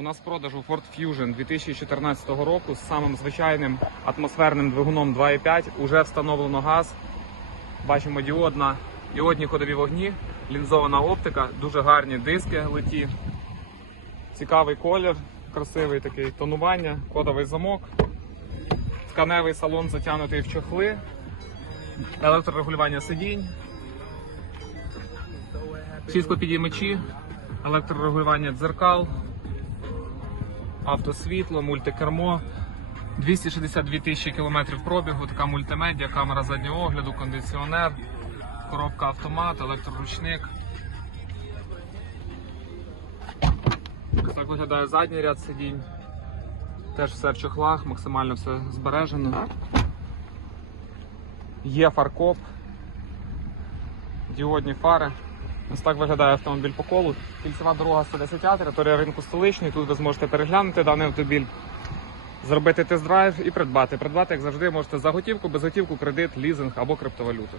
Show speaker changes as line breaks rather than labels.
У нас в продажу Ford Fusion 2014 року з самим звичайним атмосферним двигуном 2.5. Уже встановлено газ. Бачимо діодна, діодні ходові вогні, лінзована оптика, дуже гарні диски литі. Цікавий колір, красивий такий тонування, кодовий замок. Тканевий салон затягнутий в чохли, електрорегулювання сидінь, сіскопідіймачі, електрорегулювання дзеркал, автосвітло, мультикермо. 262 тисячі кілометрів пробігу, така мультимедіа, камера заднього огляду, кондиціонер, коробка автомат, електроручник. Так виглядає задній ряд сидінь. Теж все в чохлах, максимально все збережено. Є фаркоп, діодні фари. Ось так виглядає автомобіль по колу. Кільцева дорога 110 А, територія ринку столичний. Тут ви зможете переглянути даний автомобіль, зробити тест-драйв і придбати. Придбати, як завжди, можете за готівку, без готівку, кредит, лізинг або криптовалюту.